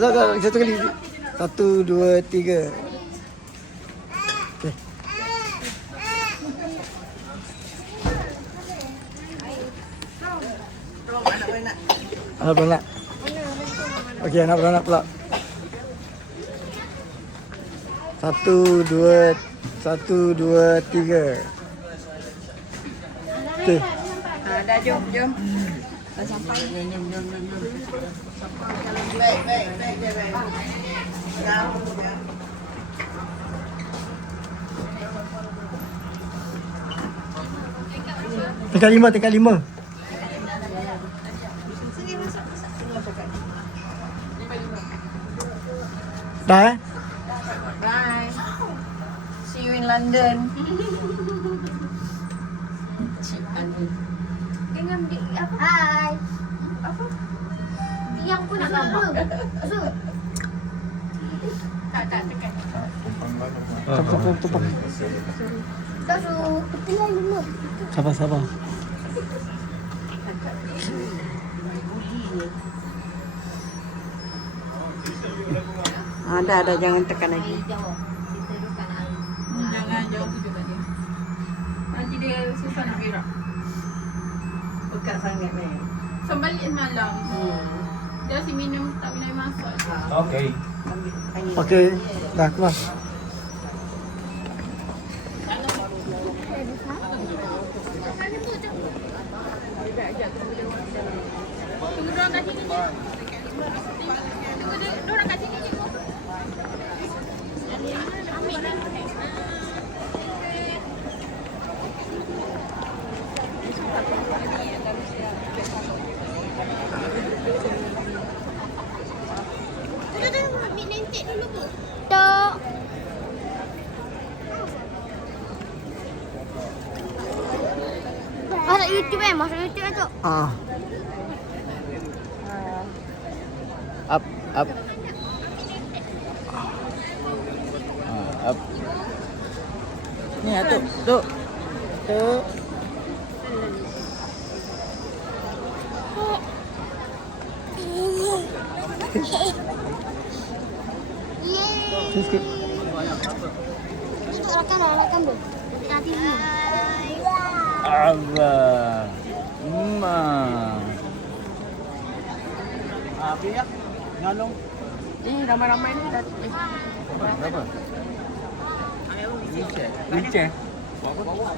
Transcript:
Satu kali. 1, 2, 3. Okay. Anak beranak. Okey, anak beranak pula. 1, 2, 3. Okey. Dah jom. Dah sampai. Baik. Tingkat 5. Dah eh? Bye. See you in London. Cik Anu. Dengan apa? Hai. Apa? Tiang pun nak gambar. Tak dekat. Tumpang. Tak suruh. Ketelan dulu. Sabar. Dah jangan tekan lagi. Jangan jauh tujuh tadi. Nanti dia susah nak berak. Pekat sangat ni. Sembalik semalam. Dia asyik tak minum air masak. Okey. Okey. Dah keluar. Tunggu dorang kat sini je. Tunggu dorang kat sini je. Tak. Masuk YouTube masuk YouTube tu. Up. Up. Ni tu. Sikit. Rakan tu. Tadi ni. Allah. Biak. Ngalong. Ramai-ramai ni dah. Berapa? Wheelchair. Bawa.